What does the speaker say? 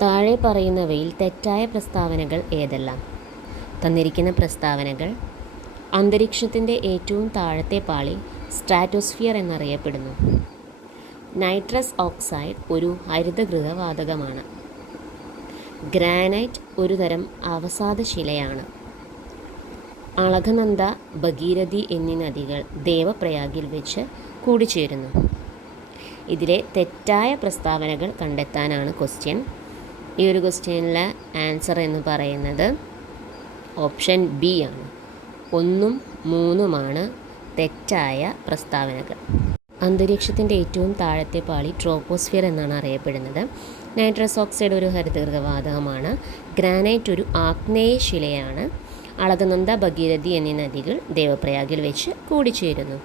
താഴെ പറയുന്നവയിൽ തെറ്റായ പ്രസ്താവനകൾ ഏതെല്ലാം? തന്നിരിക്കുന്ന പ്രസ്താവനകൾ: അന്തരീക്ഷത്തിൻ്റെ ഏറ്റവും താഴത്തെ പാളി സ്ട്രാറ്റോസ്ഫിയർ എന്നറിയപ്പെടുന്നു. നൈട്രസ് ഓക്സൈഡ് ഒരു ഹരിതഗൃഹ വാതകമാണ്. ഗ്രാനൈറ്റ് ഒരു തരം അവസാദശിലയാണ്. അളകനന്ദ, ഭഗീരഥി എന്നീ നദികൾ ദേവപ്രയാഗിൽ വെച്ച് കൂടിച്ചേരുന്നു. ഇതിലെ തെറ്റായ പ്രസ്താവനകൾ കണ്ടെത്താനാണ് ക്വസ്റ്റ്യൻ. ഈ ഒരു ക്വസ്റ്റ്യനിലെ ആൻസർ എന്ന് പറയുന്നത് ഓപ്ഷൻ ബി ആണ്. 1ഉം 3ഉമാണ് തെറ്റായ പ്രസ്താവനകൾ. അന്തരീക്ഷത്തിൻ്റെ ഏറ്റവും താഴത്തെ പാളി ട്രോപ്പോസ്ഫിയർ എന്നാണ് അറിയപ്പെടുന്നത്. നൈട്രസ് ഓക്സൈഡ് ഒരു ഹരിതഗൃഹ വാതകമാണ്. ഗ്രാനൈറ്റ് ഒരു ആഗ്നേയ ശിലയാണ്. അളകനന്ദ, ഭഗീരഥി എന്നീ നദികൾ ദേവപ്രയാഗിൽ വെച്ച് കൂടിച്ചേരുന്നു.